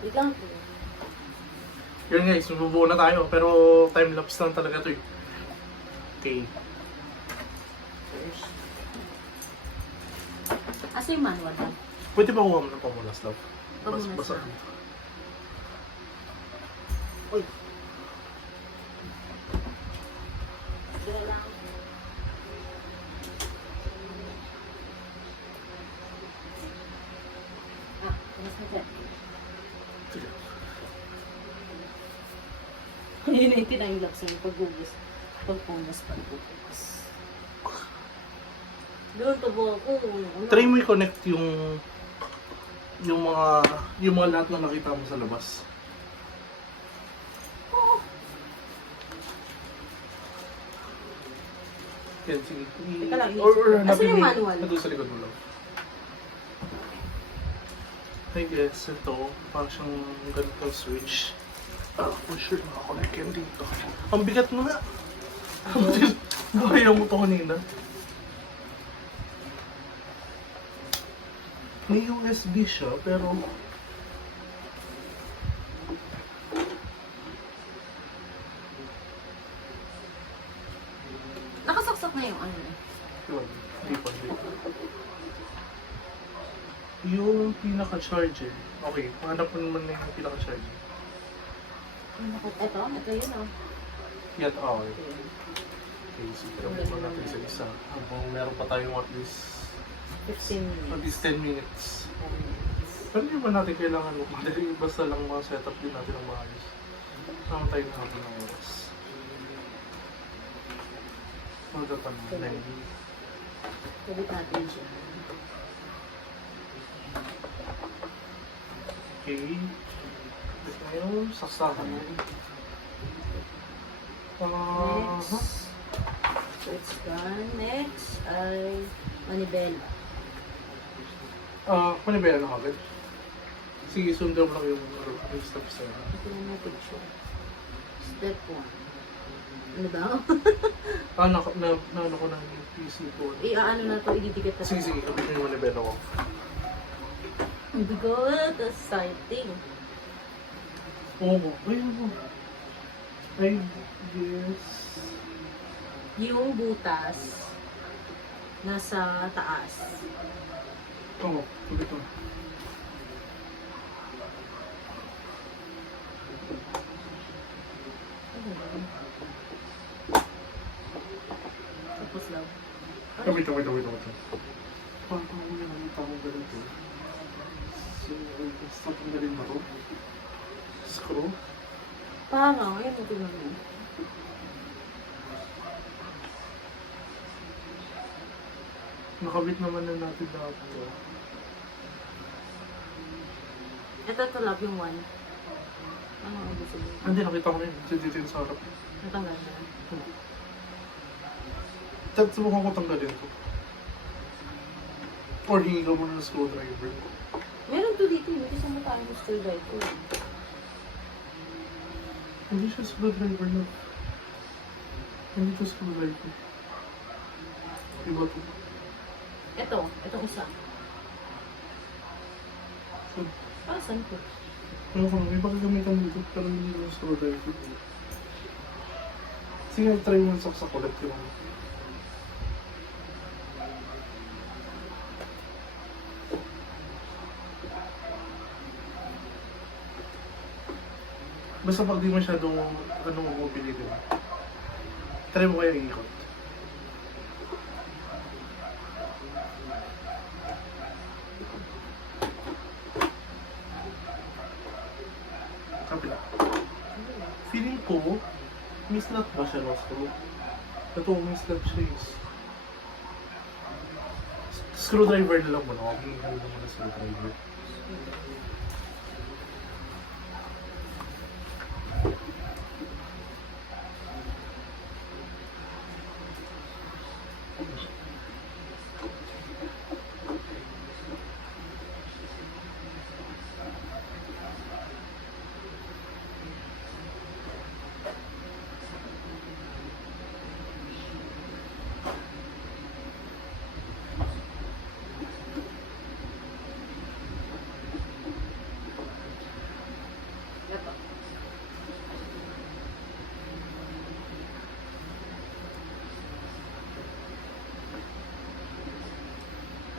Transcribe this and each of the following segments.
Wait lang. Yun guys, mabubuo na tayo. Pero time-lapse lang talaga to eh. Okay. Asa yung manual ba? Pwede ba kuha mo ng pamunas, love? Pamunas Basa. na. Uy. Sige lang. Punas na dyan. Sige. Hindi na itinahilap sa'yo pag-ubus. Pag-punas, pag-ubus. Doon tabo ako. Try mo i-connect yung mga lahat na nakita mo sa labas. Yan, sige. Teka lang, Or Asan yung hanapin mo manual? nandun sa likod mo lang. I guess ito, parang siyang ganitong switch. For sure, makakonect yan dito. Ang bigat mo na. Ayaw mo to kanina. May USB siya, pero Nakasaksak na yung ano eh. yun, hindi pa. Yung pinaka-charger. Okay, hanap mo naman na yung pinaka-charger. Ito yun oh. Yan, okay. Okay, sige, tira mo natin sa isa. Habang meron pa tayong at least 15 minutes. 10 minutes. Pero hindi ba natin kailangan magmadali? Basta lang mga setup din natin ang maayos. Naman tayo na natin ng oras. Magdatanong na yun. Sabit natin siya. Okay. Ito na yun. Saksakan na yun. Next. So it's done. Next ay manibela. Panibela na agad. Sige, sundan mo lang yung steps na yun. Ito na yung picture. Step 1. Ano daw? Naano ko ng PC ko. Iaano na to, ididikit na Sige, sige. Kapit mo yung manibela ko. Ang bigot, exciting. Oo. Ayun mo. I guess. Yung butas nasa taas. Oo. Kapit mo. Tapos lang. Kapit. Paano ko yung nakita mo ganito? So, basta tanggalin ba ito? Screw? Parang, ayun mo tingnan mo. Nakabit naman na natin lahat ito. Ito love yung one. Ano ang ibig sabihin? Hindi, nakita ko na yun. Dito yung sa harap. Natanggal na. Tapos subukan ko tanggalin ito. Or hingi ka muna ng screwdriver. Meron to dito, hindi sa mukha ng screwdriver. Hindi siya screwdriver na. Hindi ito screwdriver. Iba ito. Itong isa. So, Para saan ko? ano ko, may pagkagamitan mo dito, pero hindi yung screwdriver. Sige, try mo saksak ulit yung basta pag di masyadong pilitin. Try mo kaya ikot. Kapila. Feeling ko, may slot ba siya ng screw? Ito, may slot siya is. Screwdriver na lang mo, no? Huwag mo naman na screwdriver.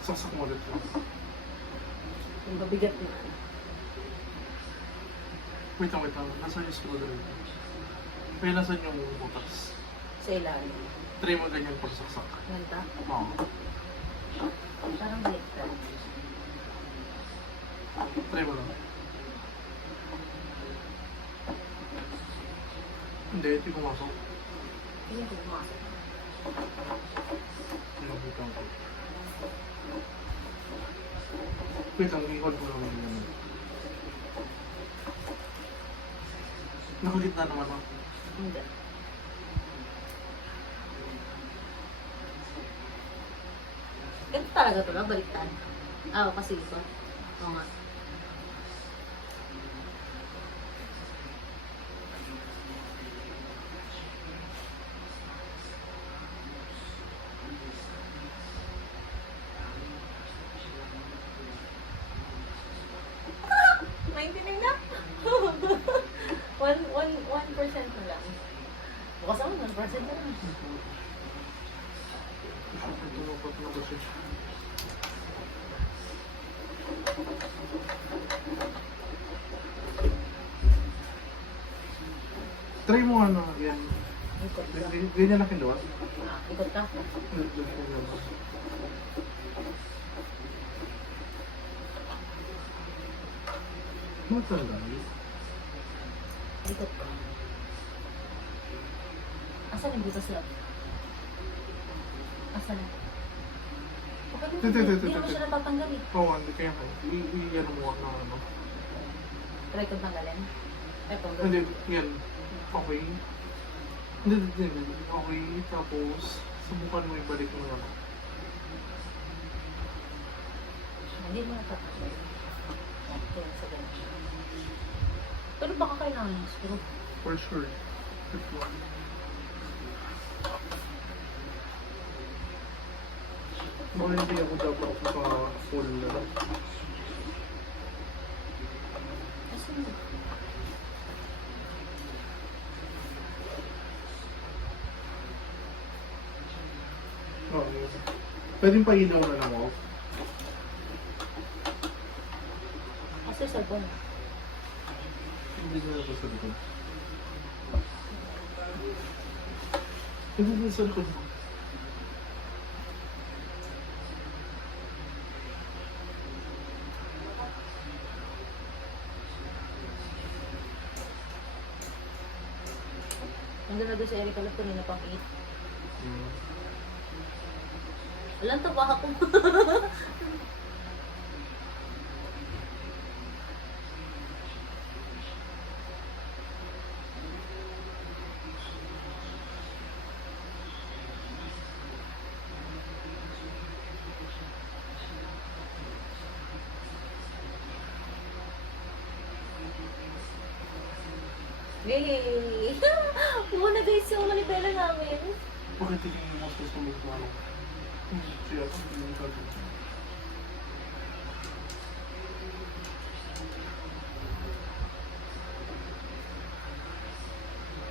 Saksak mo ulit lang. Yung mabigat na ano. Wait lang. Nasaan yung screwdriver? Kaya nasaan yung butas? Sa ilalim. Try mo ganyan pagsaksak. Ganda. Oo. Parang baliktad. Try mo lang. Hindi pumasok. Hindi ko pumasok. Pinabutan ko. Wait lang, i-hold mo lang yun. Nakagitna naman ako. Hindi. Ganito talaga ito lang, baliktad. Oo, kasi ito. Oo nga. Na? 1% na lang. Bukas ako, 1% na lang. Tulog na kasi. Try mo ano, yan. Ikot ka. Ganyan na kinuha. Ikot ka. Matandang. Ikot ka. Asan yung butas lang? Asan na? Hindi naman siya natatanggal eh. Oo, hindi kaya kayo. Iyan mo na ano. Try kong tanggalin. Eto, Hindi, yan. Okay. Hindi. Okay, tapos subukan mo ibalik mo na. Hindi mo natatanggal. Okay, sa ganun. Pero baka kailangan yung screw. For sure. Good one. Baka hindi ako dapat sa full na lang. Asan mo? Oo. Pwedeng pailaw na lang ako. Kasi cellphone. Hindi na ako sa likod. Hindi na sa likod mo. Nandun na doon sa Eric Alap kanina pang 8. Hmm. Alam to, baka kung... Yay! Muna guys yung manipela namin. Bakit tingin mo sa susunod na ano? Siya, hindi mo sabi.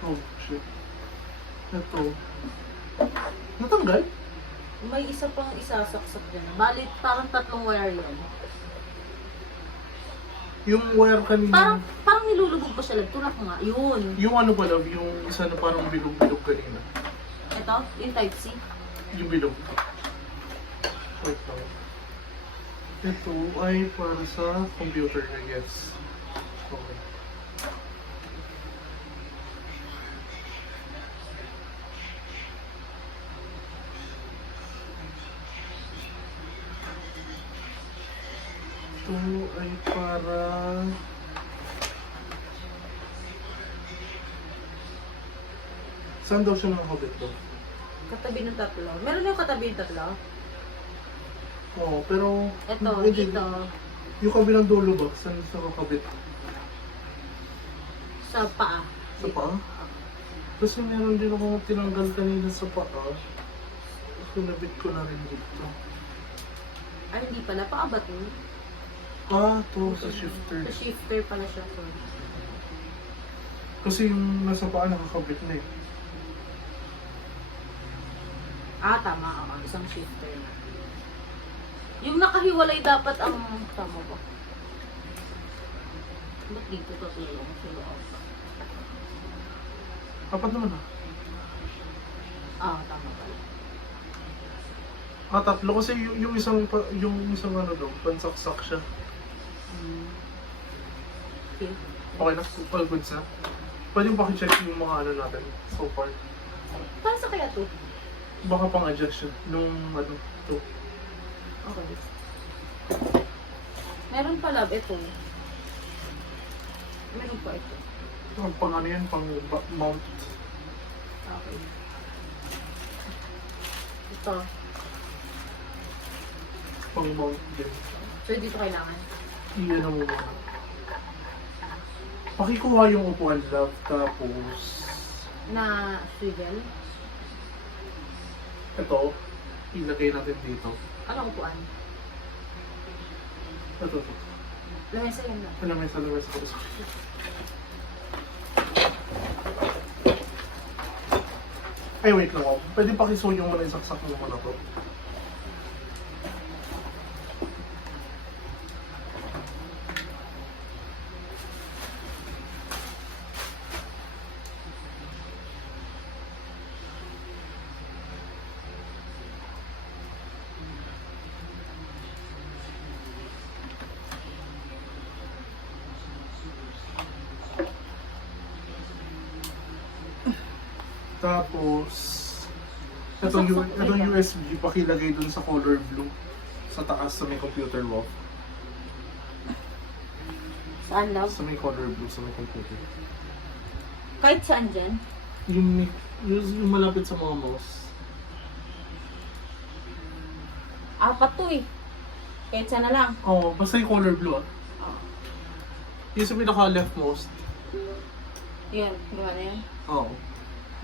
Oh, shit. Ito. Natanggal? May isa pang isasaksak dyan. Bali, parang 3 wire yan. Yung wire kanina. Parang nilulubog pa siya lang. Tulak nga. Yun. Yung ano pala, yung isa na parang bilog-bilog kanina. Ito, yung type C. Yung bilog. Wait lang. Ito ay para sa computer, I guess. Okay. Ito ay para... Saan daw siya nakakabit daw? Katabi ng 3. Meron yung katabi ng 3. Oo, pero... Ito, hindi. dito. Yung kabilang dulo ba? Saan siya nakakabit? Sa paa. Sa paa? Kasi meron din ako tinanggal kanina sa paa. Sinabit ko na rin dito. Ay, hindi pala. Paa ba ito? Ah, to sa shifter. Sa shifter pala siya. Sorry. Kasi yung nasa paa nakakabit na eh. Ah, tama. Oo, isang shifter na. Yung nakahiwalay dapat ang tama ba? Ba't dito tutulong sila? Apat naman ah. Tama pala. Tatlo kasi yung isang ano daw, pansaksak siya. Okay. Okay na, all good na. Pwede mo pakicheck yung mga ano natin so far. Paano sa kaya to? Baka pang adjust yun, nung ano, to. Okay. Meron pala ito. Meron pa ito. Pang ano yan, pang mount. Okay. Ito. Pang mount din. So, dito kailangan. Iyan mo muna. Pakikuha yung upuan, love, tapos Na swivel. ito, ilagay natin dito. Anong upuan? Ito. Lamesa yan lang. Lamesa ko. Ay, wait lang ako. Pwede pakisuyo yung muna yung saksak mo muna to. Tapos, itong USB, pakilagay dun sa color blue. Sa taas sa may computer mo. Saan love? Sa may color blue, sa may computer. Kahit saan dyan? Yung malapit sa mga mouse. Apat to eh. Kahit saan na lang. Oo, basta yung color blue ah. Yung sa pinaka leftmost. Yan, gawa na yan. Oo.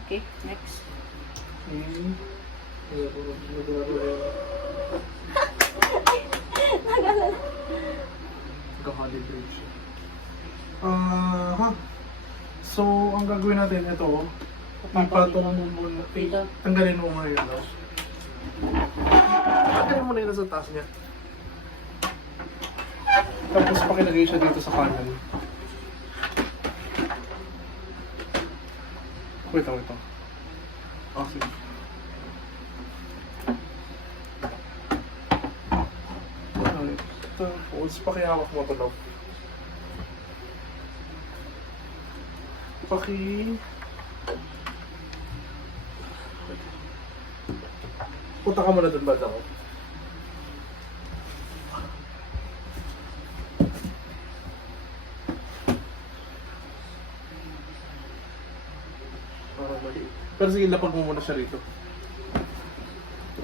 Okay, next. Nagka-calibrate siya. So, ang gagawin natin ito, ipatong mo muna. Dito. Tanggalin mo muna yun. No? Tanggalin mo na yun sa taas niya. Tapos pakilagay siya dito sa kanan. Wait. Sige. Tapos pakihawak mo ito daw. Punta ka muna dun ba ako? Parang mali. Pero sige, lapag mo muna siya rito.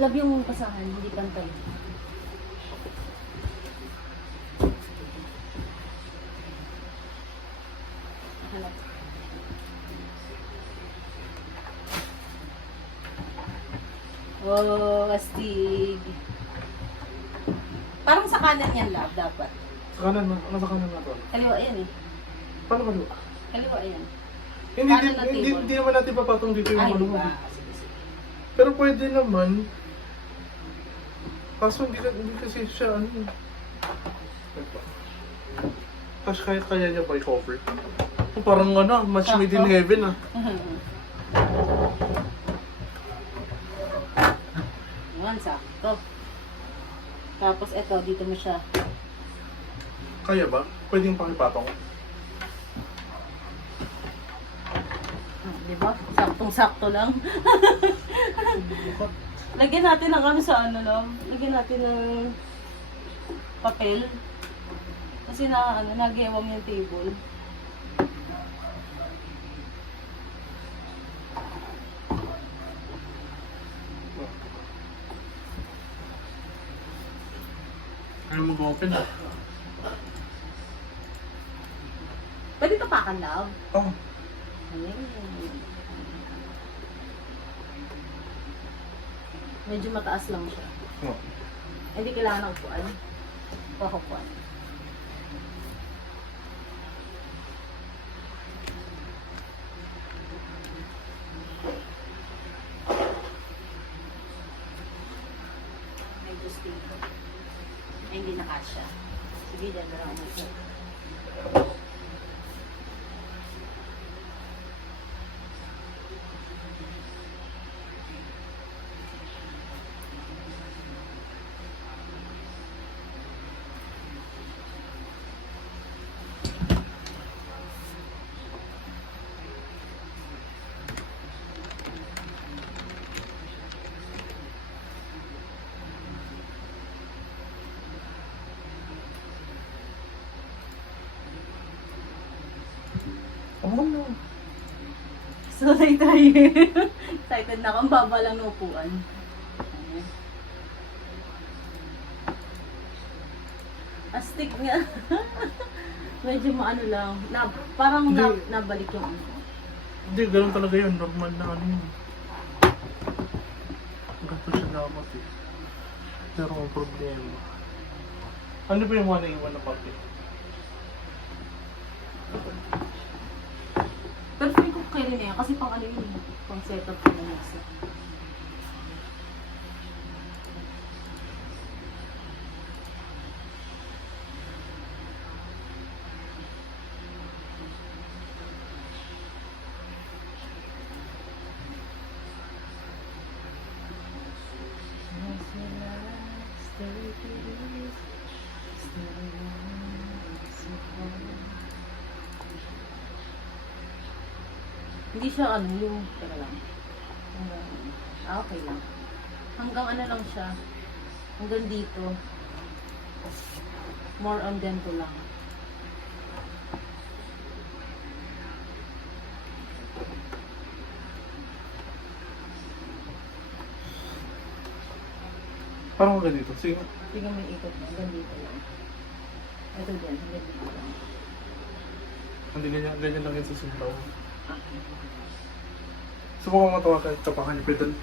Love yung kasahan, hindi pantay. Hanap. Oh, astig. Parang sa kanan yan, love, dapat. Sa kanan na, sa kanan na to. Kaliwa yan eh. Paano ba? Kaliwa yan. Hindi Kanan na table. hindi naman natin papatong dito yung Ay, ano di mo. ba? Sige. Pero pwede naman. Kaso hindi kasi siya ano. Kasi kaya niya ba i-cover? Parang ano, match made in heaven ah. Yan, sakto. Tapos eto, dito mo siya. Kaya ba? Pwede yung pakipatong. Di ba? Saktong-sakto lang. Lagyan natin ng ano sa ano lang. Lagyan natin ng papel. Kasi nag-iwam yung table. Ano mag-open ah? Pwede tapakan, love. Oh. Medyo mataas lang siya. Oh. Hindi kailangan ng upuan. Pakupuan. Medyo stable. kasya. Sige, dyan na lang mo. Oh no. So, tayo. Excited na akong baba lang ng upuan. Ayan. Astig nga. Medyo maano lang. Parang Hindi. nabalik yung ano. Hindi, ganun talaga yun. Normal na ano yun. Ganito siya dapat eh. Pero ang problema. Ano ba yung mga naiwan na papel? Pero feeling ko kayo na yan. Kasi pang ano yun. Pang setup ko na nasa. Hindi siya ano yung, teka lang. Okay lang. Hanggang ano lang siya. Hanggang dito. More on ganito lang. Parang mga ganito. Sige. Tingnan mo yung ikot mo. Hanggang dito lang. Ito din. Hanggang dito lang. Hindi ganyan lang yun sa sundaw. Subukan mo matawa kahit tapakan yung pedal.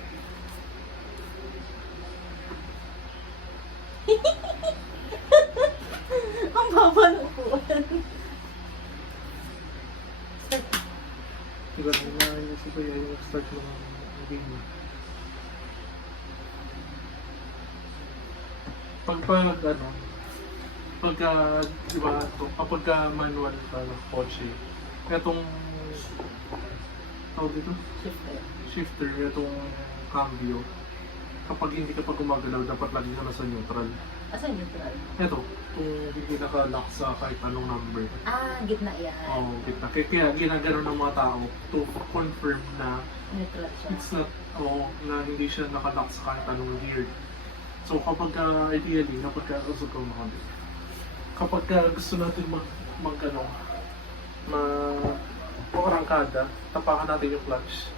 Ang baba ng upuan. Diba na yung si Kuya yung start ng game. Pagka, diba, kapagka manual pa ng kotse, etong, tawag dito? Shifter, itong cambio, kapag hindi ka pa gumagalaw, dapat lagi ka nasa neutral. Asan neutral? Ito, kung hindi naka-lock sa kahit anong number. Ah, gitna yan. Oo, kita. Kaya ginagano ng mga tao to confirm na Neutral siya. it's not, na hindi siya naka-lock sa kahit anong gear. So kapag ideally, usog ko mga kapag gusto natin mag-arangkada, tapakan natin yung clutch.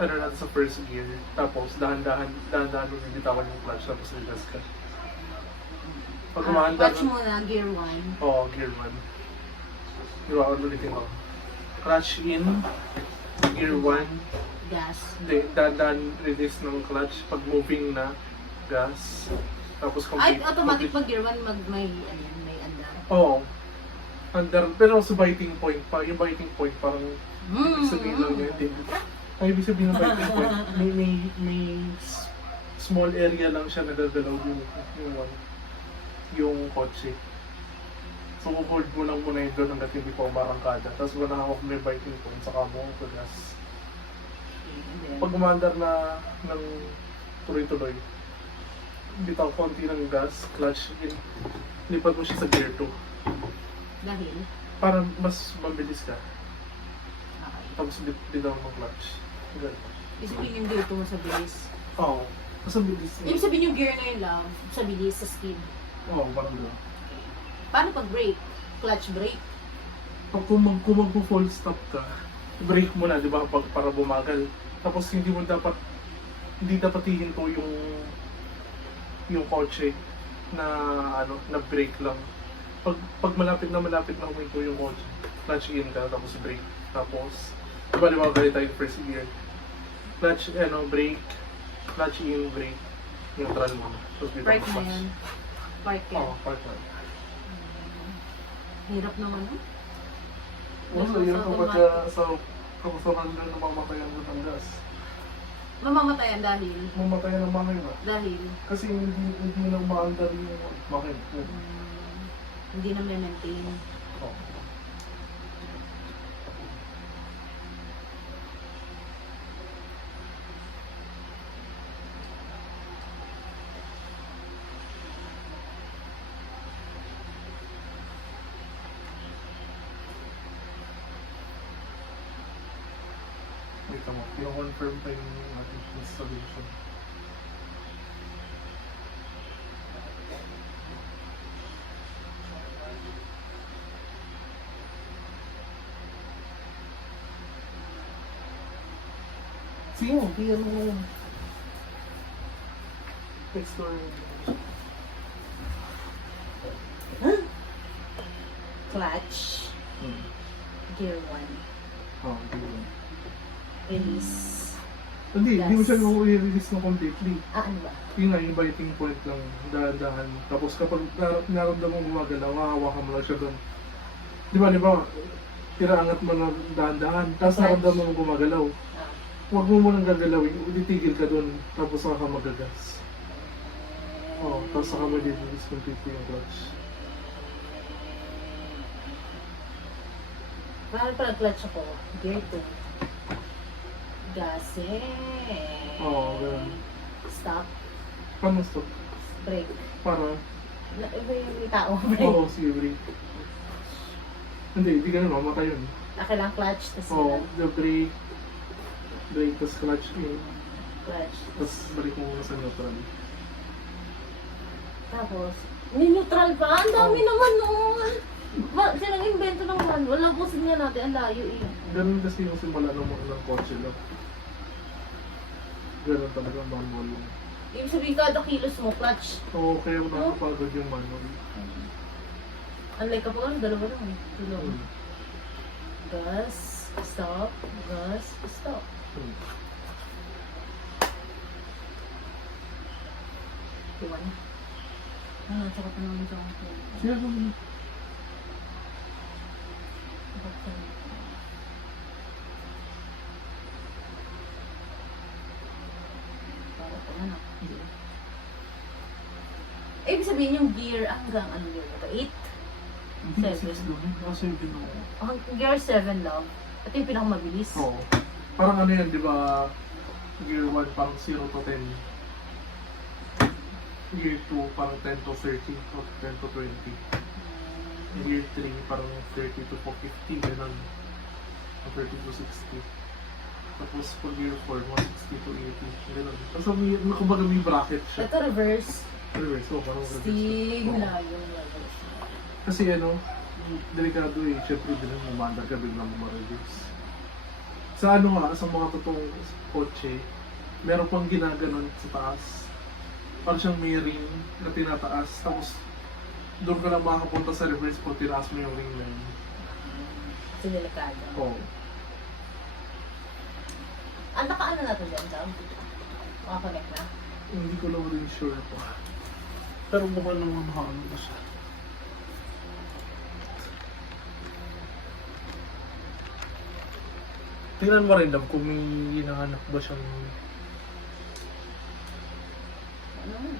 Ano natin sa first gear, tapos dahan-dahan mo bibitawan yung clutch, tapos regas ka. Pag umaandar Clutch muna, gear 1. Oo, gear 1. Diba, ulitin ko. Clutch in, gear 1, Gas. dahan-dahan release ng clutch, pag moving na, gas, tapos Ay, complete. automatic pag gear 1, may andar. Oo. Under, pero sa biting point pa, yung biting point parang ibig sabihin lang yun, hindi. Ang ibig sabihin ng biting point, may small area lang siya nagagalaw yung kotse. So, hold mo lang muna yun doon hanggat hindi pa umarangkada. Tapos wala hawak mo yung biting point, saka mo gas. Pag umandar na ng tuloy-tuloy, bitaw konti ng gas, clutch in, lipat mo siya sa gear 2. Dahil? Para mas mabilis ka. Okay. Tapos bitaw mo clutch. Ganun. Isipin yung gear 2 mo sa bilis. Oo. Mas mabilis Ibig sabihin yung gear na yun lang, sa bilis, sa speed. Oo, parang gano'n. Paano pag brake? Clutch brake? Pag kung mag-full stop ka, brake mo na, di ba, para bumagal. Tapos hindi dapat hihinto yung kotse na brake lang. Pag malapit na huminto yung kotse, clutch in ka, tapos brake. Tapos, di ba galit tayo first gear. Clutch, brake, clutch in, brake, neutral mo. Tapos bitaw Park mo na clutch. yan. Park yan. Oo, park na. Hirap naman, no? Oo, so yun kapag sa kapag namamatayan mo ng gas. Mamamatayan dahil. Mamatay ng makina. Dahil. Kasi hindi na umaandar yung makina. Hindi na maintain. Oh. Wait mo, i-confirm pa yung ating installation. Sige mo, bigyan mo mo. Text or... Clutch. Gear 1. Oh, bigyan. Release. Hindi mo siya i-release na completely. Ano ba? Yun nga, yung biting point lang, dahan-dahan. Tapos kapag naramdaman mo gumagalaw, hahawakan mo lang siya doon. Di ba, tiraangat mo na dahan-dahan, tapos naramdaman mo gumagalaw. Huwag mo munang gagalawin, titigil ka doon, tapos saka ka magagas. Oo, tapos saka mo i-release completely yung clutch. Mahal pala clutch ako. Gear 2. Gase. Oo, ganun. Stop. Paano stop? Brake. Para? Iba yung tao. Brake. Oo, sige, brake. Hindi ka na mamatay yun. Kailangan clutch. Tapos Oo, the brake, tapos clutch in, clutch. tapos balik mo muna sa neutral. Tapos, ni-neutral pa? Ang dami naman nun. Siya nag-invento ng manual. Walang pusin niya natin. Ang layo eh. Ganun kasi yung simula ng kotse lang. Ganun talaga manual lang. Ibig sabihin kada kilos mo, clutch. Oo, kaya nakapagod yung manual. Unlike kapag ano, dalawa lang. Tulong. Hmm. Gas, stop, gas, stop. Hmm. Iwan. Ano, tsaka pa naman dyan ako. Siya naman. Buksan. Para pa na. Ibig sabihin yung gear hanggang ano gear na to? 8? Hindi, Seven. 6 lang. Kasi yung pinuha. Gear 7 lang. Ito yung pinakamabilis. Oo. Parang ano yan, di ba? Gear 1 parang 0 to 10. Gear 2 parang 10 to 30 o 10 to 20. Gear 3 parang 30 to 50, ganun. O 30 to 60. Tapos pag Gear 4, mga 60 to 80, ganun. Tapos kumbaga may bracket siya. Ito reverse. Reverse, so parang reverse. Stig Oo. na yung reverse. Kasi ano, delikado eh. Siyempre, din ang umandar ka biglang ma-reverse. Sa ano nga, sa mga totoong kotse, meron pang ginaganon sa taas. Parang siyang may ring na tinataas. Tapos, doon ka lang makakapunta sa reverse kung tinaas mo yung ring na yun. Sinilikado. Oo. Ang nakaano na ito dyan, Sam? Makakonect na? Hindi ko lang rin sure po. Pero mukha naman nakaano na siya. Tingnan mo rin, Dab, kung may hinahanap ba siyang... Ano?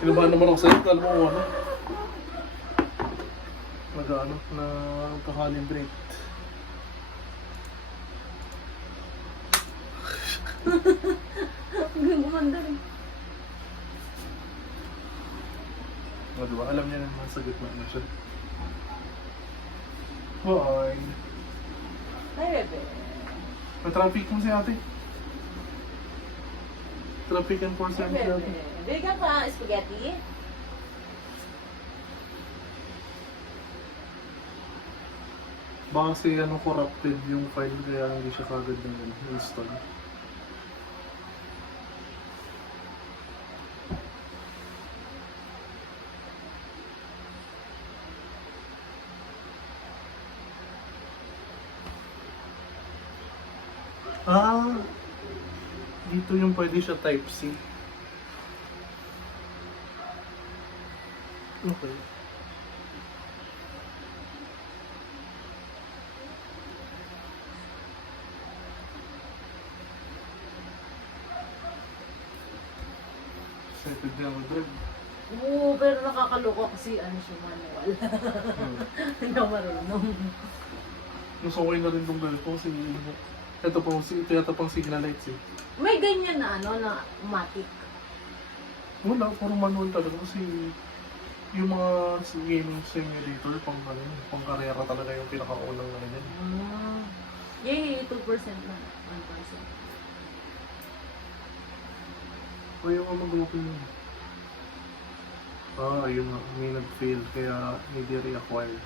Kinabahan naman ako sa'yo, alam mo ano? Nag-ano, na kakalibrate. Ang gumanda rin. O, diba? Alam niya naman sa gitna na siya. Hoy! Ay, bebe. Na-traffic mo si ate. Traffic enforcer mo si ate. Bigyan ka spaghetti? Baka kasi ano, corrupted yung file kaya hindi siya kagad na install. Ah! Dito yung pwede siya type C. Okay. Excited na ako doon. Oo, pero nakakaloka kasi ano siya, manual. Hindi ako marunong. Mas okay na rin itong ganito kasi ito yata pang signal lights eh. May ganyan na ano, na matic. Wala, puro manual talaga kasi yung mga gaming simulator pang karera talaga yung pinakaunang na ganyan. Yay, 2% na. 1%. Ayaw nga mag-open yun. Ayun nga, may nag-fail kaya hindi reacquire.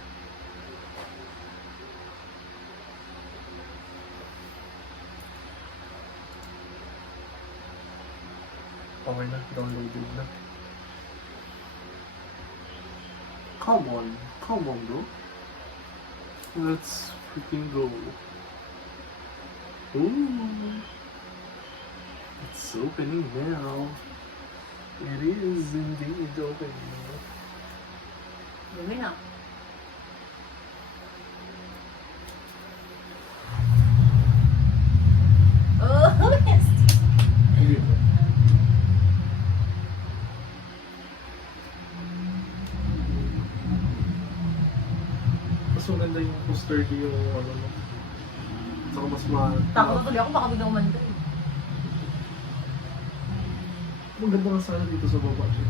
Okay na, downloaded na. Come on bro. Let's freaking go. Ooh. It's opening now. It is indeed opening. Dumi na. Oh, yes! Mas maganda yung poster yung ano mo. Saka mas Takot na tuloy ako, baka biglang umanda eh. maganda nga sana dito sa baba siya.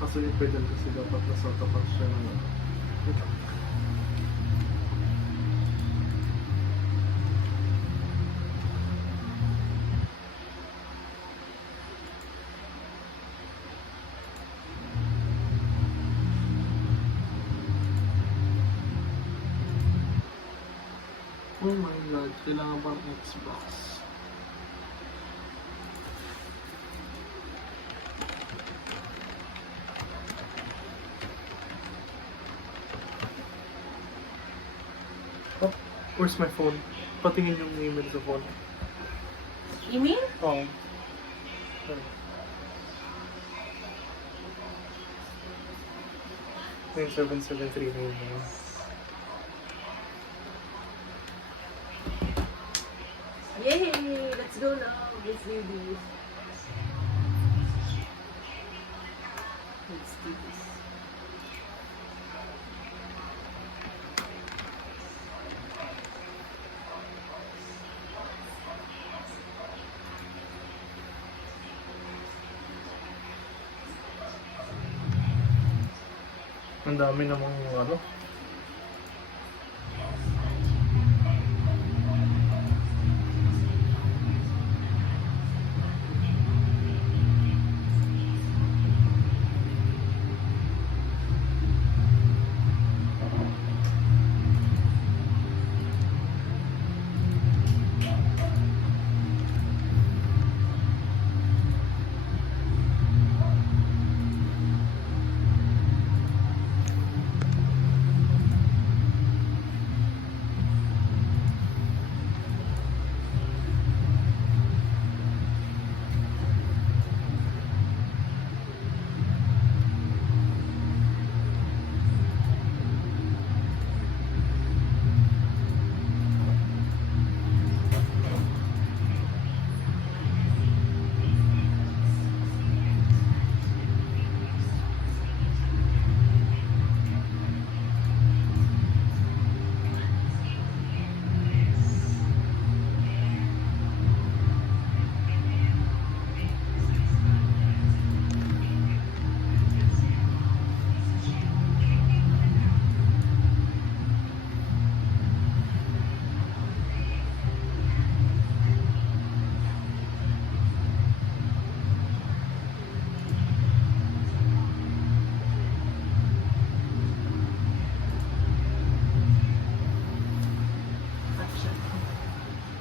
Kaso yung pedal kasi dapat nasa tapat siya ng ano. Oh my god, kailangan pa ng Xbox. Oh, where's my phone? Patingin yung email sa phone. Email? Oh. Yung 7739 na yun. Yay! Let's go now! Let's do this. Let's do this. Ang dami namang ano.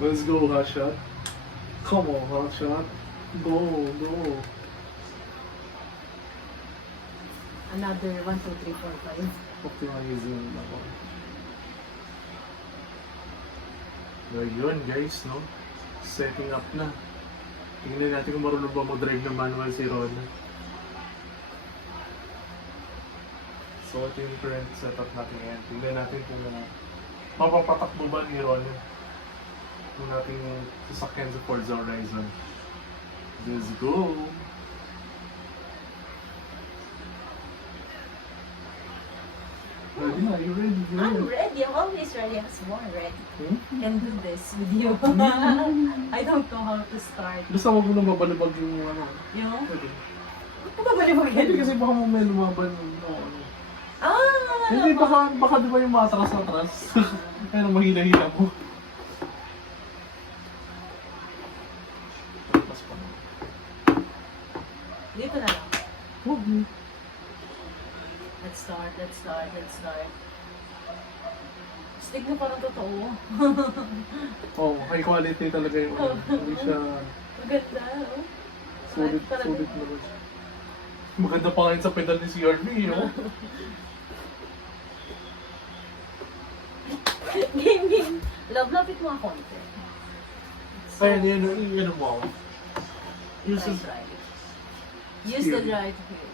Let's go, Hotshot. Come on, Hotshot. Go, go. Another 1, 2, 3, 4, 5. Optimizing ako. So yun guys, no? Setting up na. Tingnan natin kung marunong ba mag-drive ng manual si Ron. So, ito yung current setup natin ngayon. Tingnan natin kung mapapatakbo ba ni Ron yung ating sasakyan sa Forza Horizon. Let's go! Ready na? You ready? You I'm ready? ready. I'm always ready. I was born ready. Hmm? Can do this with you. I don't know how to start. Basta wag mo na mabalabag yung ano. Yung? Pwede. Babalik mo Hindi kasi baka mamaya lumaban yung ano. Ah! Hindi, baka di ba yung matras-atras? Kaya mahila-hila mo. Pas pa. Dito na lang. Huwag mo. Let's start, let's start, let's start. Stick na parang totoo. Oh, high quality talaga yung ano. Hindi siya Maganda, oh. sulit naman siya. Maganda pa ngayon sa pedal ni CRV, no? Game, game. Love-love mo ako konti. Ayun, yan mo ako. Use Right, this. right. Use the right here.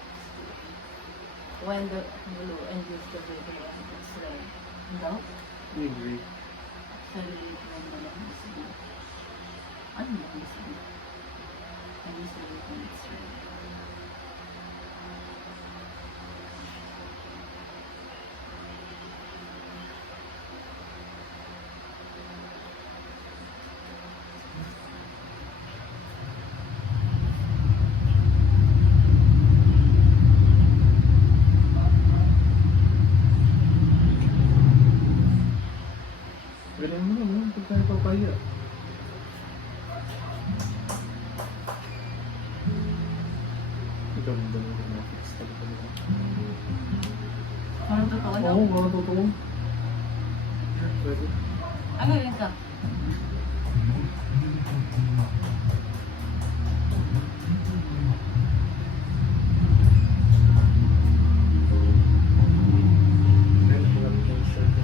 When the blue and use the blue here. It's red. No? Hindi. Actually, when the red is blue. Ano yung is blue? And use the blue when it's red. Ganun mo naman, pag tayo papaya. Ikaw rin ganun kung na-fix talaga nila. Parang totoo, no? Oo, parang totoo. Pwede. Ano rin ka? Then, malapit na yung shirt.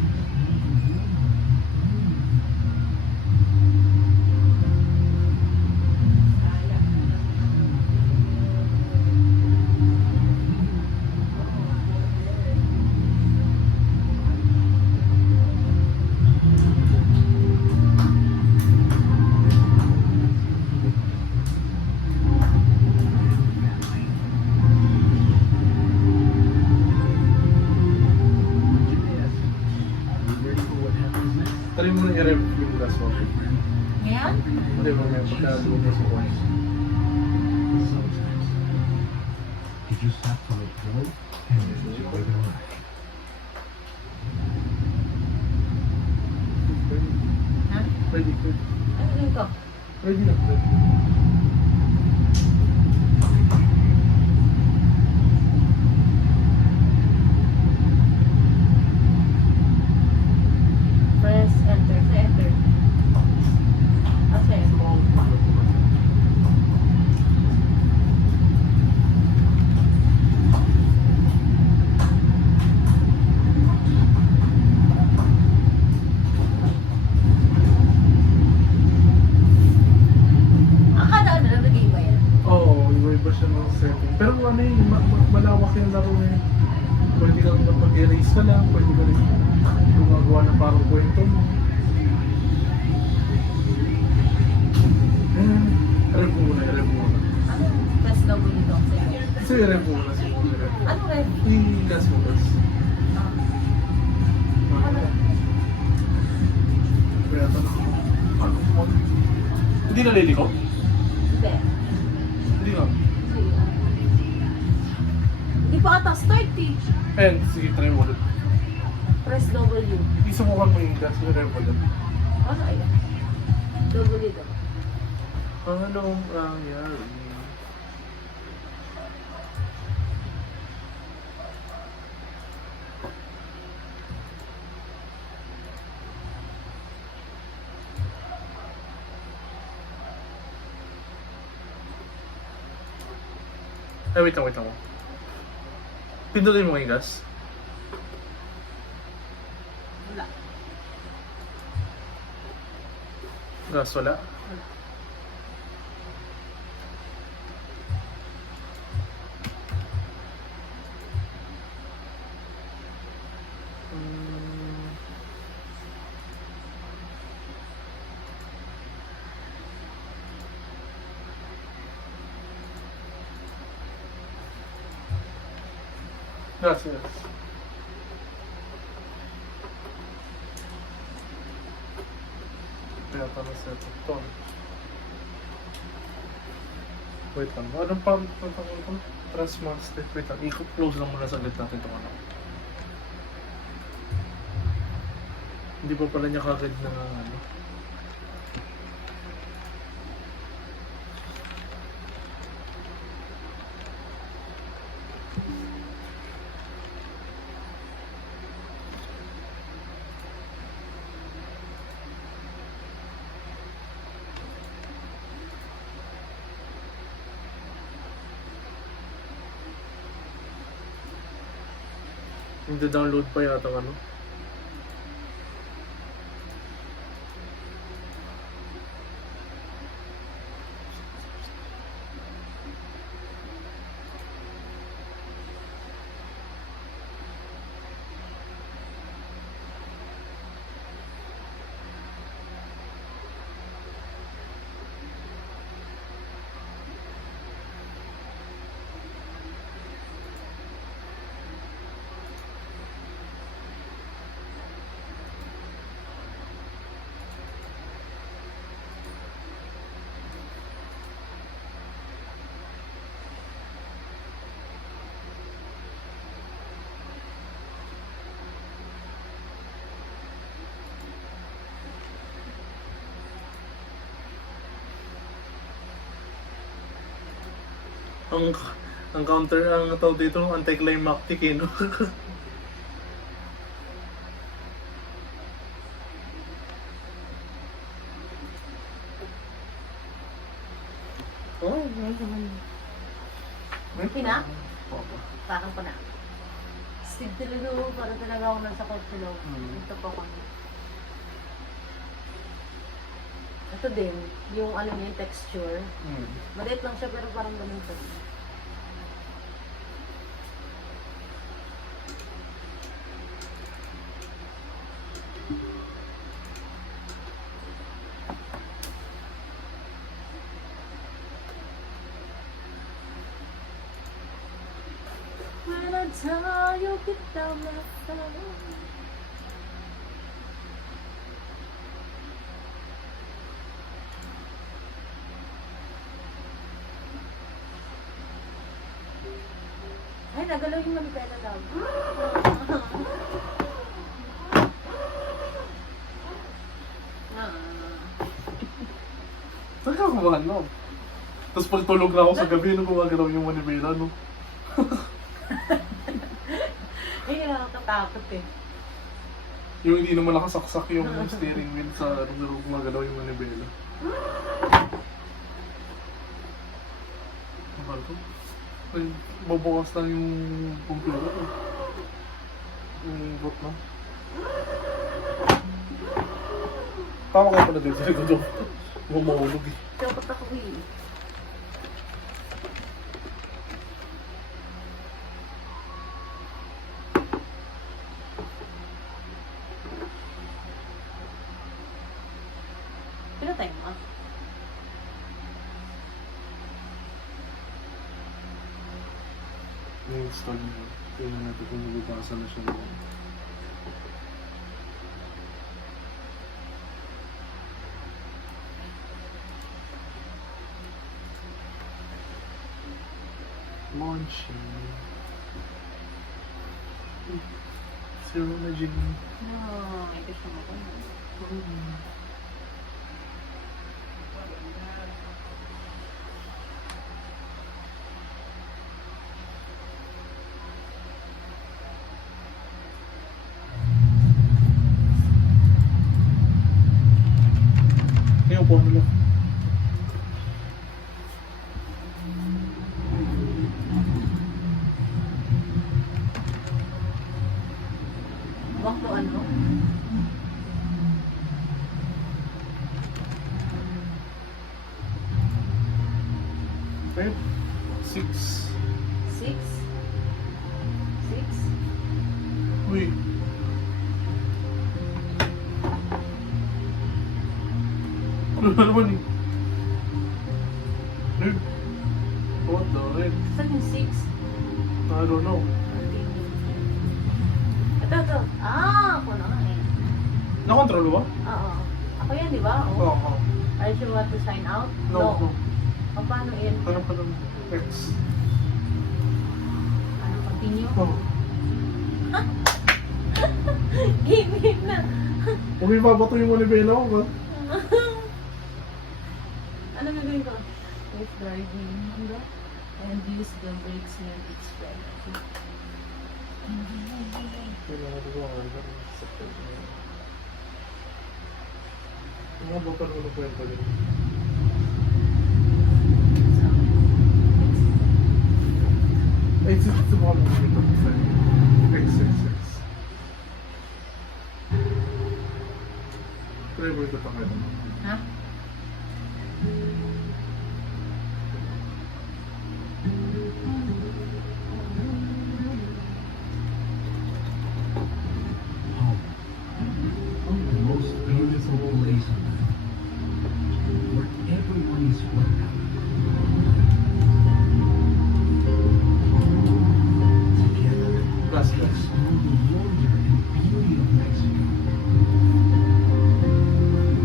Try mo na i-rev yung gas mo. Ngayon? Hindi mo may pagkaluwa mo sa coins. You just have to let go and enjoy the ride. Ha? Pwede. Ano rin ka? Pwede na, pwede. Press enter. Sa enter. Okay. Akala na nalagay ba yan? Oo, iba-iba siya ng setting. Pero ano yun, malawak yung laro na yun. Pwede kang mag-erase ka lang, pwede ka rin gumagawa ng parang kwento mo. Rev muna, rev muna. Ano? Press double dito. Sige. Kasi rev muna, siguro. Ano rin? I-gas mo, gas. Ano? Kaya tanong, ano mo? Hindi naliliko? Hindi. Hindi na. Hindi pa ata start eh. And, sige, try mo ulit. Press W. Isubukan mo yung gas, rev ulit. Ano ayan? W dito. Anong nangyari? Ay, wait lang. Pindutin mo yung gas. Wala. Gas, wala. Wala. Gracias. Kaya pala sa ito. Wait lang. Anong pa? Trust master. Wait lang. I-close lang muna saglit natin ito. Ano. Hindi pa pala niya kagad na ano. Hindi download pa yata ano. Ang counter, ang tawag dito, anticlimactic eh, no? Oh, Pina? Oo. Parang ko na. Steve talaga, para talaga ako nasa kotilo. Ito pa ko. Ito din, yung ano niya, yung texture. Maliit lang siya pero parang ganun pa. When I tell you get down my phone. Ay, nagalaw yung manipela daw. Saan ka kumahan, no? Tapos pag tulog na ako sa gabi, no, gumagalaw yung manibela, no? Ay, nakakatakot eh. Yung hindi naman nakasaksak yung steering wheel sa gumagalaw yung manibela. Mahal ko. Ay, babawas lang yung computer ko. Yung boot na. Tama kayo pala dito sa likod ko. Mahulog eh. Dapat ako eh. Pinatay mo? I-install mo. Tingnan natin kung mababasa na siya naman. Launching. Zero na G. No, ito siya mo. Ngayon po, ano lang. Back to ano? Okay. 6. 6? 6? Uy. Ano na naman eh? Dude. What the heck? Saan yung 6? I don't know. Ito. Ah, ako na nga eh. Na-control mo ba? Oo. Ako yan, di ba? Oo. Oo. Are you want to sign out? No. No. O, paano yun? Ano pa lang? X. Ano, continue? Oh. Game na. Kung may babato yung manibela ko ba? Ano gagawin ko? Safe driving. Ano? And use the brakes when it's ready. Kailangan ko mga mga batal ko na kwenta din. Ay, sa mga mga ito. X. Driver ko pa kayo. Ha? Home. The most beautiful place on earth. Where everyone is welcome. Together, Gas. explore the wonder and beauty of Mexico.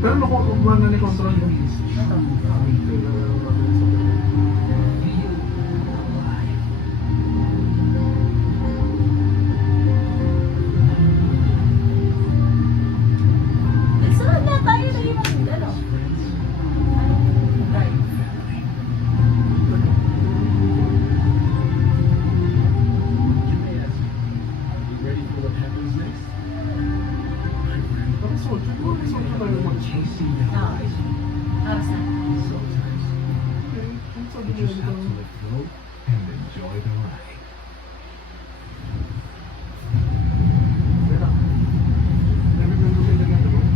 Pero kung na ni control mo. Experience true value. Feel alive. Sunod na tayo na yung ano? Right. Ready for what happens next? Parang soldier. Parang soldier tayo mag Chasing the horizon. Para saan? Sometimes Ang sabi you niya just have to dito. let go and enjoy the ride. Wala. Nabibigyan ko kayo na naman.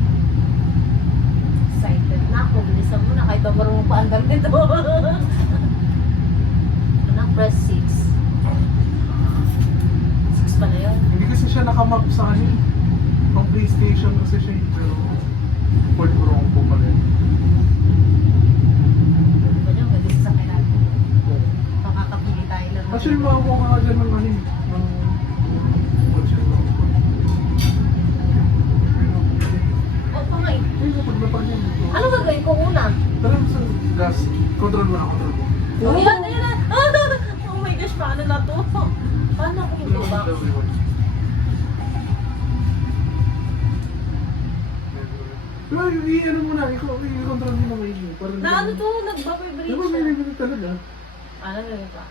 Excited na ako. Bilisan mo na kahit ba marunong pa ang ganito. Anong press 6? 6 pa na yun. Hindi kasi siya nakamap sa ano eh. Pang PlayStation kasi siya eh. Pero Ford Bronco pa rin. Ano ba yun? Pwede sa akin natin. Makakapili tayo lang. Actually, makakuha ka nga dyan ng ano eh. Ng kotse Bronco. O, pa nga eh. Ay, kapag na pa niya. Ano gagawin ko una? Tara mo sa gas. Control mo na, control mo. Oh, yan, yan na. Oh my gosh, paano na to? Paano ako yung back? Pero i-ano mo na, i-control mo na maigi. Na ano to? Nagbabibrate Diba may siya. limit talaga? Ano na yun pa?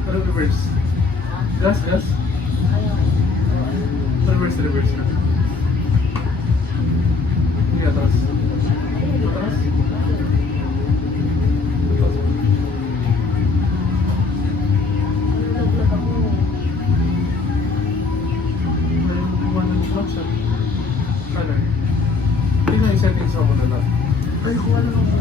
Pero reverse. Ah, Gas, gas. ayun. Reverse, reverse na. Hindi, atras. Atras. Nalaglag ako. Ano eh? Hindi na i-settings ako na lang. Ay, kung ano lang mo.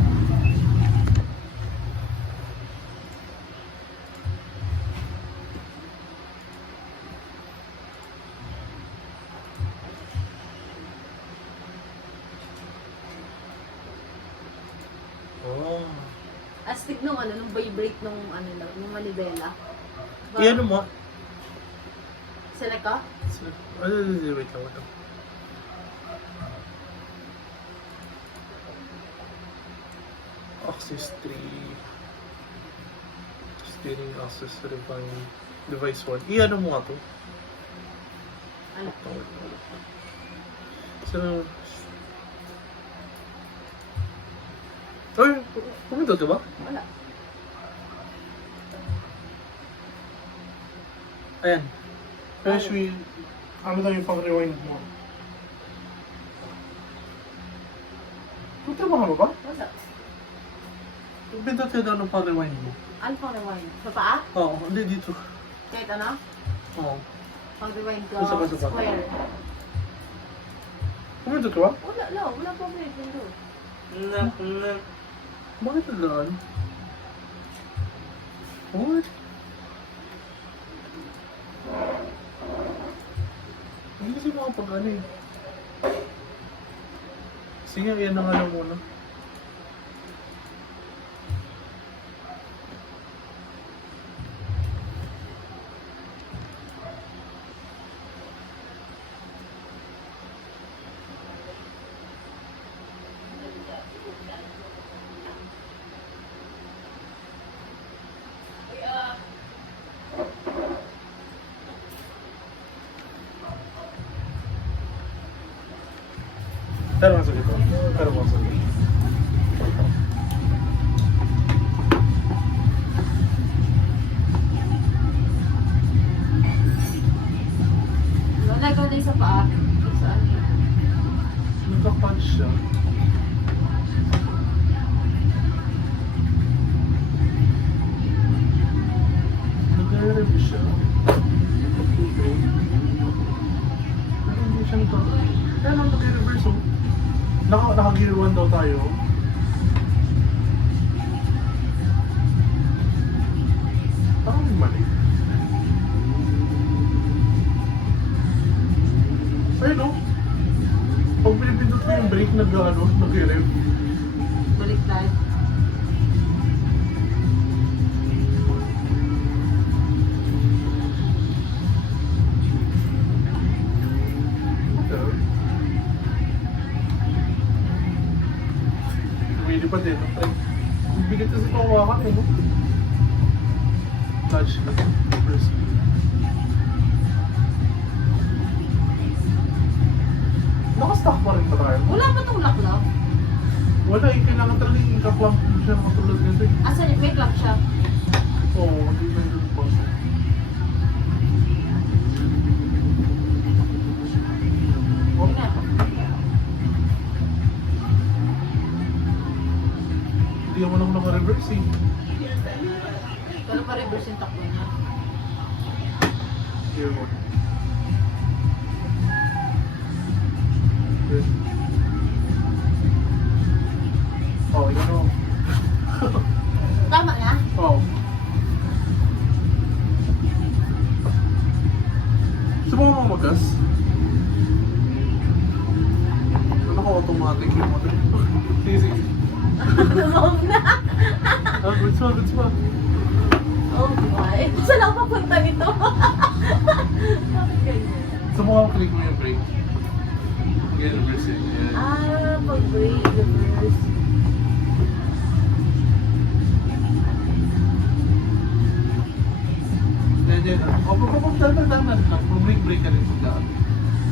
Oh. Astig nung ano, nung vibrate nung ano lang, nung manibela. Iyan mo. Select ka? Wait lang. Axis 3. Steering access refine. Device 1. Iyan mo nga to. Ano? So, ay, pumunta ka ba? Wala. Ayan. First, ano daw yung pang-rewind mo? Punta ba ba? Wala. Pindot ka daw ng pang-rewind mo. Ano pang rewind? Sa paa? Oo, hindi dito. Kahit ano? Oo. Pang rewind ko, Isa pa, isa pa. square. Pumunta ka ba? Wala, no. Wala pa ba ito? Bakit nalaan? What? Hindi kasi makapag-ano eh. Sige, yan ang alam muna. Pero masuk ito. Pero masuk ito. Lagaw na yung sa paa. Saan? Nagka-punch siya. Nag-rev siya. Okay. Pero hindi siya nagka-punch. Kaya lang nag-reverse oh. Naka-gear 1 daw tayo. Parang may mali. Ayun oh. Pag pinipindot mo yung brake, nag-rev. Baliktad. Okay. Pwede pa din. Ang bigat kasi pawakan eh, no? Touch na. First. Nakastock pa rin ba tayo? Wala pa itong laklak. Wala eh, kailangan talaga yung ika-clamp siya nakatulad nito eh. Asan may clamp siya? Oo, hindi na yun po. Hindi nga. Hindi naman ako naka-reverse eh. Pero pa-reverse yung takbo niya. Gear 1. Good. Oh, yun o. Tama na? Oh. Subukan mo magas. Ano ko automatic yung motor? Sige. Lumog na! Ah, goods pa, goods pa. Oh my. Saan ako papunta nito? Bakit ganyan? Subukan mo click mo yung brake. Again, reverse it. Yeah. Ah, pag-brake, reverse. Then, dahan lang. Mag-brake ka rin pagdaan.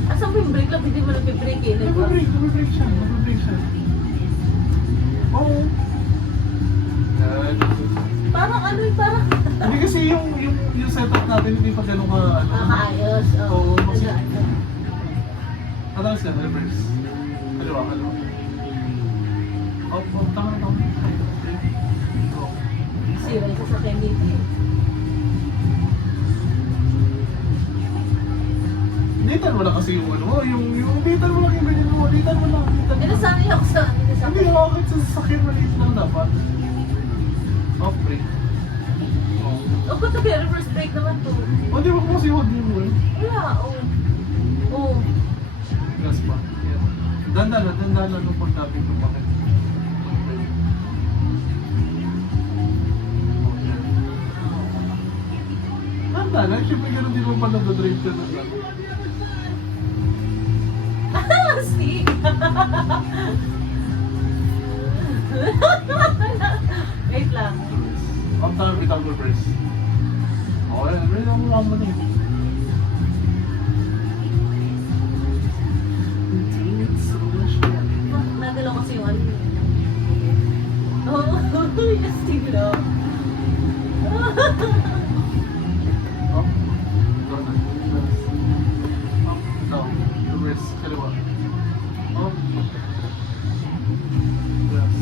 Asan mo yung brake lang? Hindi mo nag-brake eh. Nag-brake siya. Oo. Yan. Parang ano eh, parang Hindi kasi yung setup natin hindi pa ganun ka ano. nakakaayos. Oo, kasi- Nag- Atalas ka, reverse. Kaliwa. Oh, tama. Oh. Sira yung sasakyan dito eh. Litan mo lang kasi yung ano, yung litan mo lang yung ganyan mo, litan mo lang. Nasanay ako sa Hindi, okay sa sasakyan maliit lang dapat. Off brake. Oh. Oh, ba't nag-reverse brake naman to? Oh, di ba kung kasi huwag mo eh. Wala, oh. Oh. Gas pa. Yeah. Dandalan nung pagdating ng bakit. Dandalan, syempre gano'n din mo pa nag-drive ka ng ano. See? Wait lang. Ang tayo without reverse. Okay, ready na mo naman eh. Nagalaw kasi yung ano. Oh, yes, tiglo. Oh, go na. Oh, ito. Reverse. Kaliwa. Oh. Yes.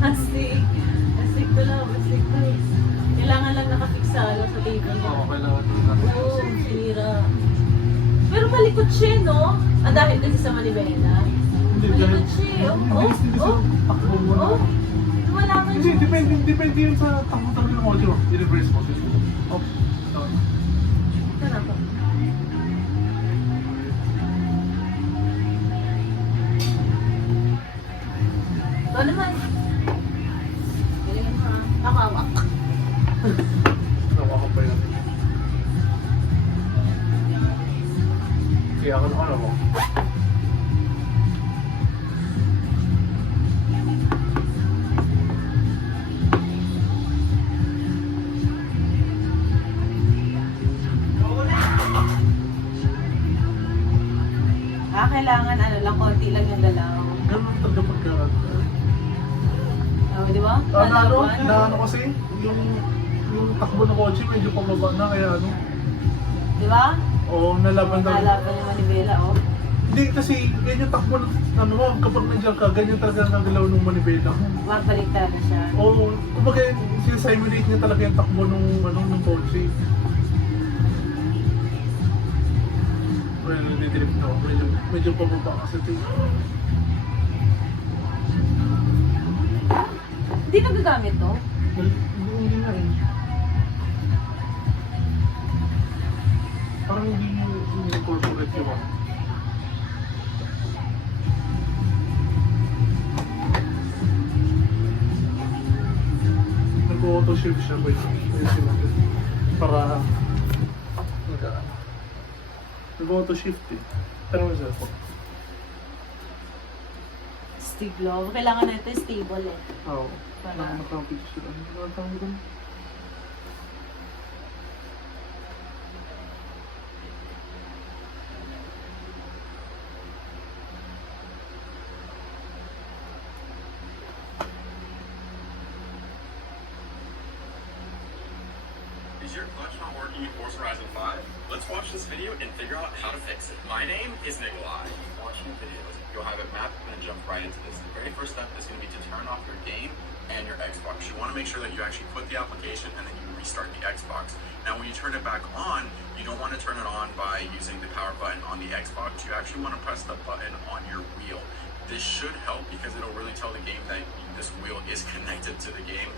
Astig. Astig to lang, astig to. Kailangan lang nakapiksalo sa table. Oo, kailangan mo natin. Oo, sinira. Pero malikot siya, no? Ah, dahil kasi sa Manibela. Hindi, Malikot siya. Hindi sa takbo mo na. Oh, wala man Hindi, siya. depende yun sa takbo talaga ng audio. I-reverse mo. Oh, ito. Ito na po. Ito naman. Galingan mo ha. Ako awak. Nawa ka pa yan. Kaya ako na mo. kailangan ano lang, konti lang yung galaw. Ganun talaga pagka... Oh, di ba? Ano kasi, yung takbo ng kotse medyo pababa na, kaya ano. Di ba? Oo, nalaban daw. Nalaban yung manibela, oh. Hindi kasi, ganyan takbo ng, ano mo, kapag nandiyan ka, ganyan talaga nagalaw ng manibela. Mabalik na siya. Oo, kumbaga, sinasimulate niya talaga yung takbo ng kotse. Well, nagdidrift na ako. Medyo pababa kasi ito. Hindi na gagamit to? Hindi na eh. Parang hindi yung incorporate yung ano. Nag-auto shift siya ba yun? Para nag-auto shift eh. Pero may cellphone. Stable. Kailangan natin stable eh. Oo. Para- Nakapit sila. Nakapit sila. Is your clutch not working in Forza Horizon 5? Let's watch this video and figure out how to fix it. My name is Nikolai. Watching videos, you'll have it mapped and then jump right into this. The very first step is going to be to turn off your game and your Xbox. You want to make sure that you actually put the application and then you restart the Xbox. Now when you turn it back on, you don't want to turn it on by using the power button on the Xbox. You actually want to press the button on your wheel. This should help because it'll really tell the game that this wheel is connected to the game.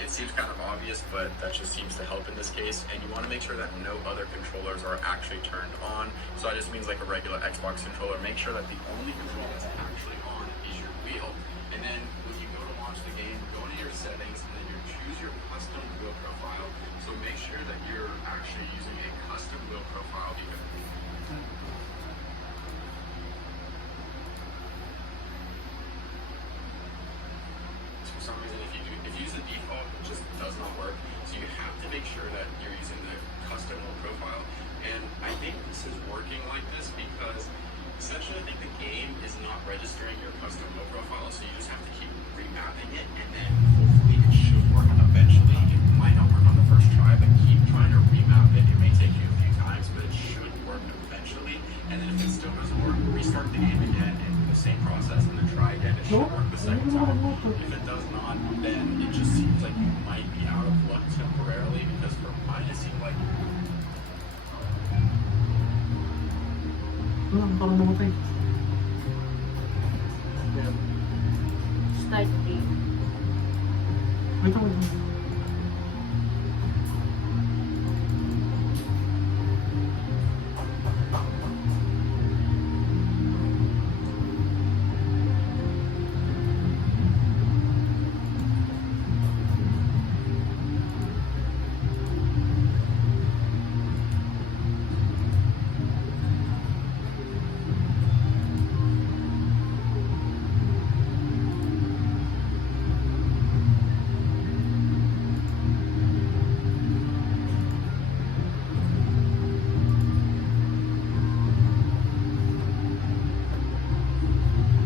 It seems kind of obvious, but that just seems to help in this case. And you want to make sure that no other controllers are actually turned on. So that just means like a regular Xbox controller. Make sure that the only controller that's actually on is your wheel. And then when you go to launch the game, go into your settings and then you choose your custom wheel profile. So make sure that you're actually using a custom wheel profile because for some reason if you use the default, it just does not work. So you have to make sure that you're using the custom wheel profile. And I think this is working like this because essentially I think the game is not registering your custom wheel profile, so you just have to keep remapping it and then hopefully it should work eventually. It might not work on the first try, but keep trying to remap it. It may take you a few times, but it should work eventually. And then if it still doesn't work, restart the game again and do the same process and then try again. It should work the second time. If it does not, then it just seems like you might be out of luck temporarily because for mine it seemed like Parang namatay. Ayan. Start game. Wait, wait.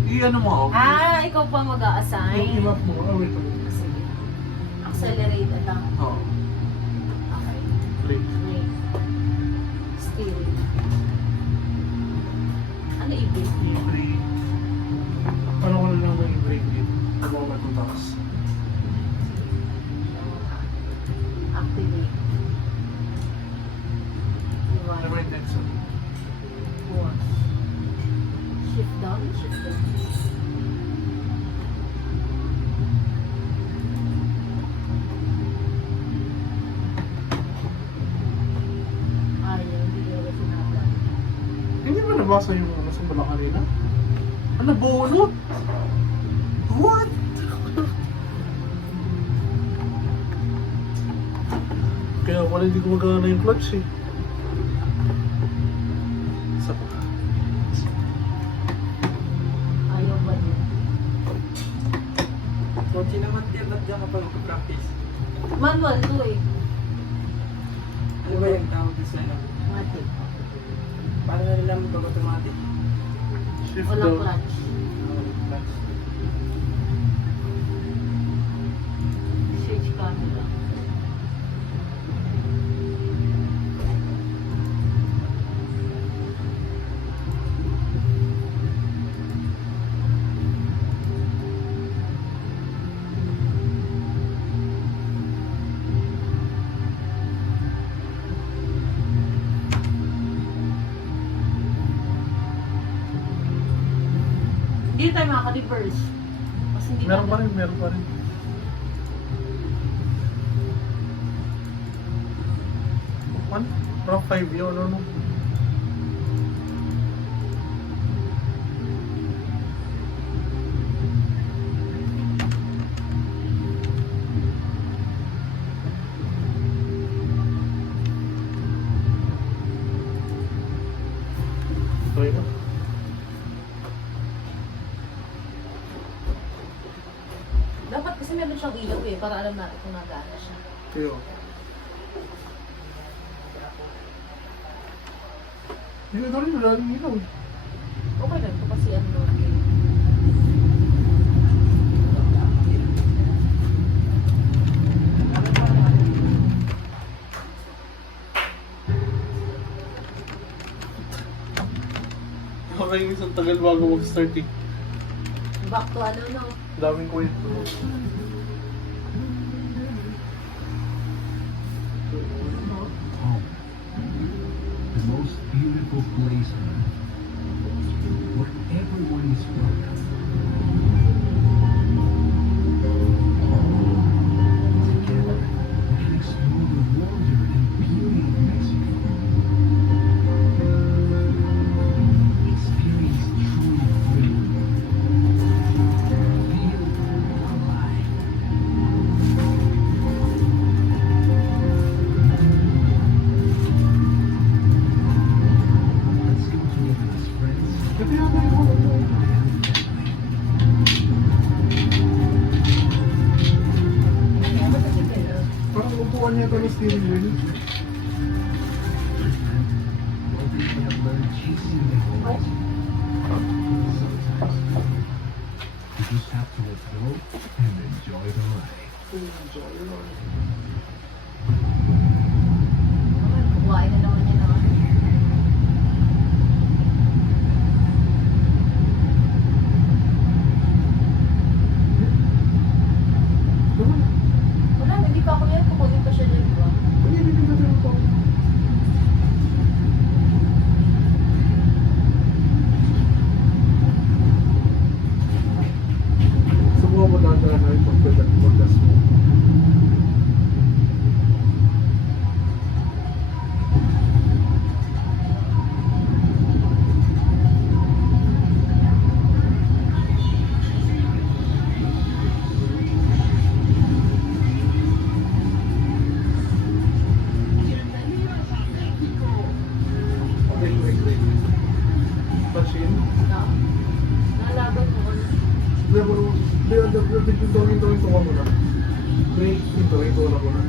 I-ano mo ako? Ah, ikaw pa Yung mag-a-assign. i-map mo. Oh, wait, wait. Sige. Accelerate at ang... Oo. Okay. Play. Brake. Steering. Ano i-brake? I-brake. Paano ko na lang yung i-brake dito? Ano ko matutakas? Activate. Ano ba yung next one? Pause. Shift down, shift down. Ayaw, hindi ko na sinabi. Hindi ba nabasa yung nasa bala kanina? Ano, bunot? What? Kaya pala hindi ko magana yung clutch eh. Isa pa. Ayaw ba din? Kotse naman din, ba't diyan ka pa mag-practice? Manual to eh. Ano ba yung tawag sa ano? Matik. Paano na nila mag-automatic? Shift Walang down. clutch. Switch camera. Hindi tayo makaka-reverse. Kasi hindi Meron na- pa rin, meron pa rin. Ano? Rock 5 yun, ano? Okay na. Dapat kasi meron siyang ilaw eh, para alam natin kung nagana siya. Tiyo. Hindi na rin, wala rin ilaw. Okay lang ito kasi ano eh. Nakakainis ang tagal bago mag-start eh. Back to ano no? Daming kwento. Home. The most beautiful place on earth. Where everyone is welcome. Together, we can explore the wonder and beauty of Mexico. Experience true freedom. Feel alive. Let's go together as friends Kasi yung tayo ko. Kaya matagig kayo. Parang upuan niya ito ng steering wheel. What we have learned chasing the goals. Sometimes you just have to let go and enjoy the ride. Kukuhain na naman niya naman. Wala, hindi pa ako yan. Kukunin pa siya dyan, di ba? Hindi, hindi, hindi, hindi. Subukan mo dahan-dahan na yung pagdas mo. Wait. Machine. No? Nalaban mo ko na. Hinto ka muna. Break, hinto na muna.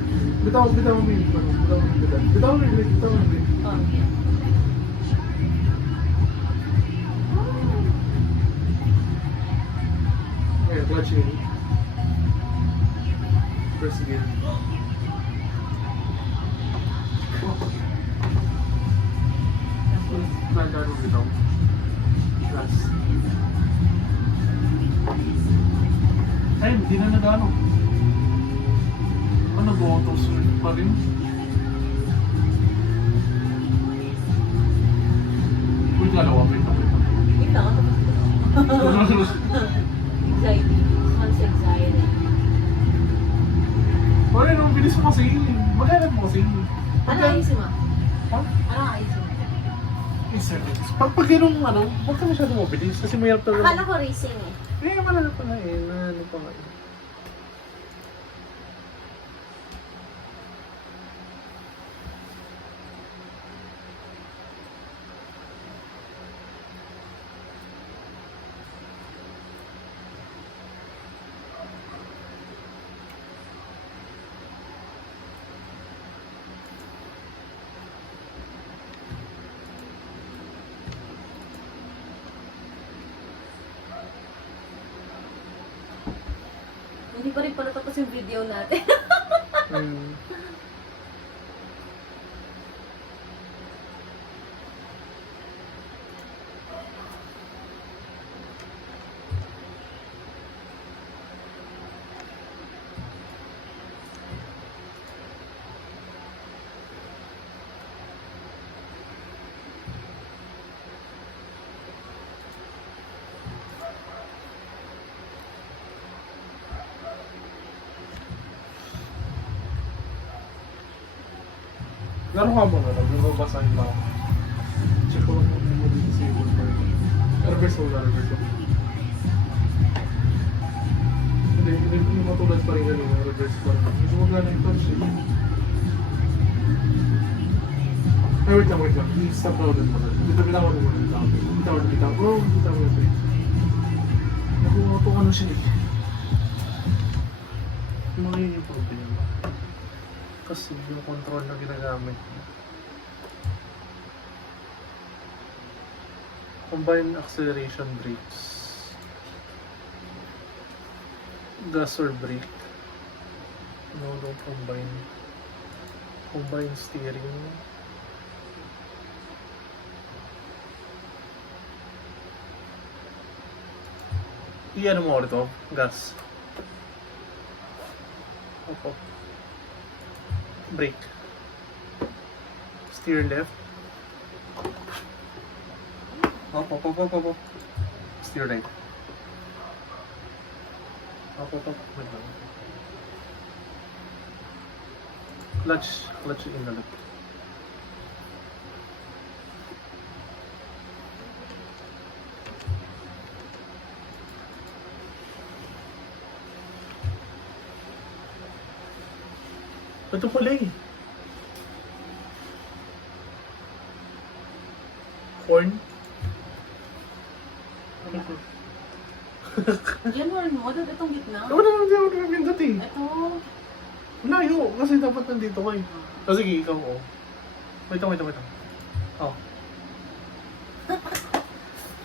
Bitaw mo yung bitaw mo yung brake. Oh, Ayan, clutch in. Press again. Nagano bitaw. Plus. Ay, hindi na nagano. Ano, nag-auto switch pa rin. Uy, dalawa, wait lang. Wait lang, tapos ko. Anxiety. This one's anxiety. Ay, ang bilis mo kasi. Magalan mo kasi. Ano ayusin mo? Ha? Ano ayusin mo? Pag ganun, huwag ka masyadong mabilis kasi mayroon talaga. Akala ko racing eh. Eh, malala pa nga eh. Ano pa nga eh. pa rin pala tapos yung video natin. Hmm. Laro ka muna, nagbabasahin ba ako? Check ko lang kung ano yung disable pa rin. Reverse mo na, reverse mo. Hindi matulad pa rin ganun, reverse pa rin. Hindi mo gana yung touch eh. Ay, wait lang, wait lang. I-stop na ulit mo na. Bitawan mo muna yung tao. Bitawan. Oh, bitawan mo na. Nakuha ko ano siya eh. Yung mga yun yung problema. Kasi yung control na ginagamit niya. Combine acceleration brakes. Gas or brake. No, don't combine. Combine steering. I-ano mo ulit to? Gas. Opo. Brake. Steer left. Up. Steer right. Up. Wait lang. Clutch in the left. Ito pala eh. Corn? Yan, horn mo. Dito itong gitna. Wala naman di ako nakapindot eh. Ito. Layo, kasi dapat nandito kayo. O sige, ikaw oh. Wait lang. Oh.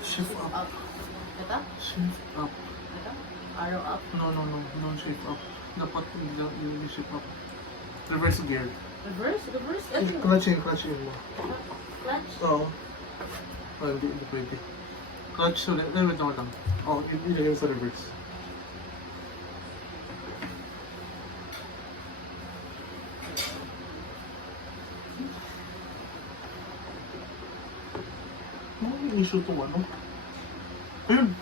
Shift up. Up. Ito? Shift up. Ito? Arrow up. No, shift up. Dapat yung shift up. Reverse gear. Reverse? Ito. Clutch in mo. Clutch? Oo. Hindi pwede. Clutch ulit. Wait lang. Oh, ilagay mo sa reverse. Ano yung issue to ano? Ayun!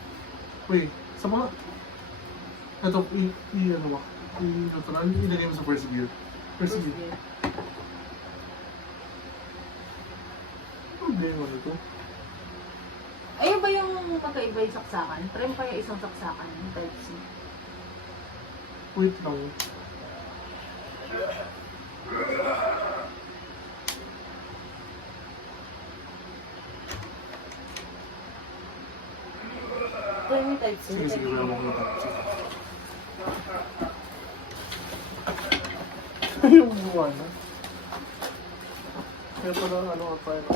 Wait, sa mga... Ito, ano ba? I-natural, ilagay mo sa first gear. First gear. Hindi mo ito. Ayun ba yung magkaiba yung saksakan? Try mo kaya isang saksakan yung type C. Wait lang. Try mo yung type C. Sige, wala mo kita. Yung buwan na. Kaya pala ano ka pa yun.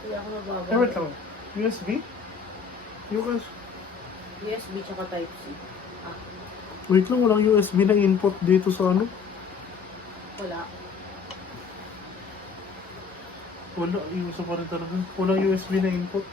Kaya ako nababalik. Eh, wait lang. USB? Yung USB tsaka type C. wait lang, walang USB na input dito sa ano. Wala. Wala, iuso pa rin talaga. Walang USB na input.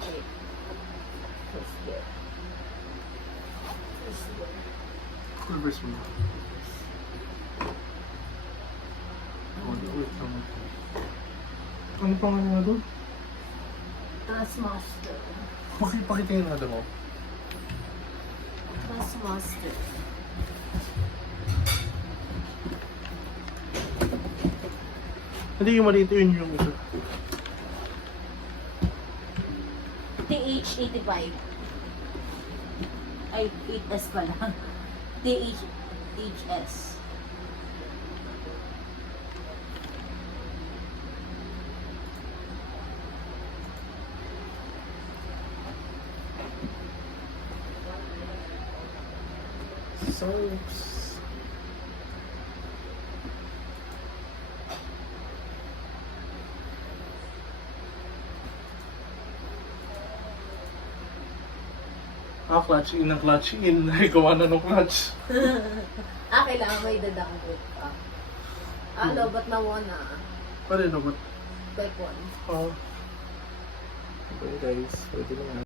Okay. First gear. Reverse mo na. Wait lang. Ano pa nga nga doon? Taskmaster. Pakita yung nado mo. Taskmaster. Hindi yung maliit yun yung isa. TH85. Ay, 8S pala. THS. Soaps. Clutch in ang clutch in. Gawa na ng clutch. Kailangan may dadanggot pa. Lobat na one Ano na ba? Type 1. Okay guys, pwede na.